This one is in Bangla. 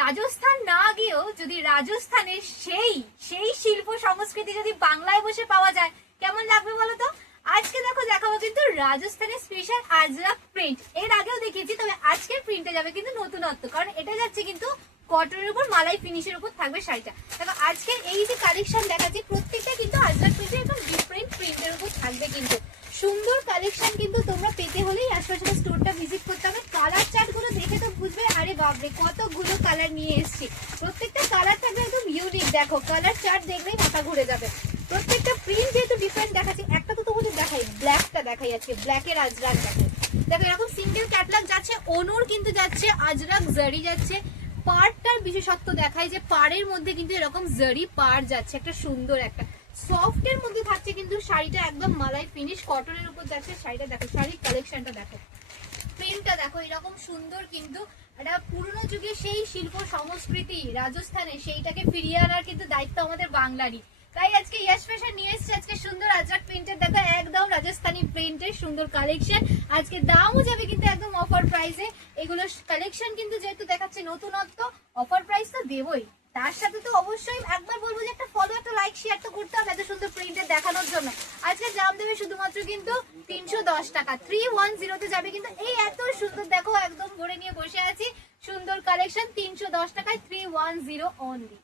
রাজস্থান না গিয়েও যদি রাজস্থানের সেই সেই শিল্প সংস্কৃতি যদি বাংলায় বসে পাওয়া যায় কেমন লাগবে বলো তো। আজকে দেখো দেখাবো কিন্তু রাজস্থানের স্পেশাল আজরাক প্রিন্ট। এর আগেও দেখিয়েছি, তবে আজকের প্রিন্টে যাবে কিন্তু নতুনত্ব, কারণ এটা যাচ্ছে কিন্তু কটনের উপর মালাই ফিনিশের উপর থাকবে শাড়িটা। দেখো আজকে এই যে কালেকশন দেখাচ্ছি প্রত্যেকটা কিন্তু আজরাক প্রিন্টের একদম ডিফারেন্ট প্রিন্টের উপর থাকবে। কিন্তু সুন্দর কালেকশন কিন্তু তোমরা পেতে হলেই আশপাশে স্টোরটা ভিজিট করতে হবে। কালার চার্ট গুলো দেখে তো বুঝবে, আরে বাপরে কতগুলো কালার নিয়ে এসেছি। প্রত্যেকটা কালার থাকবে একদম ইউনিক। দেখো কালার চার্ট দেখলেই মাথা ঘুরে যাবে। প্রত্যেকটা প্রিন্ট যেহেতু ডিফারেন্ট দেখাচ্ছি, একটা তো তোমাদের দেখাই, ব্ল্যাকটা দেখাই আজকে, ব্ল্যাকের আজরাক দেখাই। দেখো এরকম সিঙ্গেল ক্যাটলগ যাচ্ছে, অনুর কিন্তু যাচ্ছে আজরাক জারি যাচ্ছে। পাড়টার বিশেষত্ব দেখায় যে পাড়ের মধ্যে কিন্তু এরকম জারি পাড় যাচ্ছে, একটা সুন্দর একটা সফট এর মধ্যে থাকছে কিন্তু শাড়িটা একদম মালাই ফিনিশ কটনের উপর যাচ্ছে শাড়িটা। দেখো শাড়ির কালেকশনটা দেখো, প্রিন্টটা দেখো এরকম সুন্দর। কিন্তু এটা পুরনো যুগে সেই শিল্প সংস্কৃতি রাজস্থানে সেইটাকে ফিরিয়ে আনার কিন্তু দায়িত্ব আমাদের বাংলারই। তাই আজকে ইয়াশ ফ্যাশন নিয়ে এসেছে আজকে সুন্দর আজরাক প্রিন্টের দেখো একদম রাজস্থানি প্রিন্টের সুন্দর কালেকশন। আজকে দামও যাবে কিন্তু একদম অফার প্রাইসে। এগুলো কালেকশন কিন্তু যেহেতু দেখাচ্ছে নতুনত্ব, অফার প্রাইস তো দেবই। তার সাথে তো অবশ্যই একবার বলবো যে একটা ফলো একটা লাইক শেয়ার তো করতে হবে এত সুন্দর প্রিন্টের দেখানোর জন্য। আজকে দাম দেবে শুধুমাত্র কিন্তু 310 টাকা, 310 তে যাবে কিন্তু এই এত সুন্দর দেখো একদম ভরে নিয়ে বসে আছি সুন্দর কালেকশন 310 টাকায় 310 অনলি।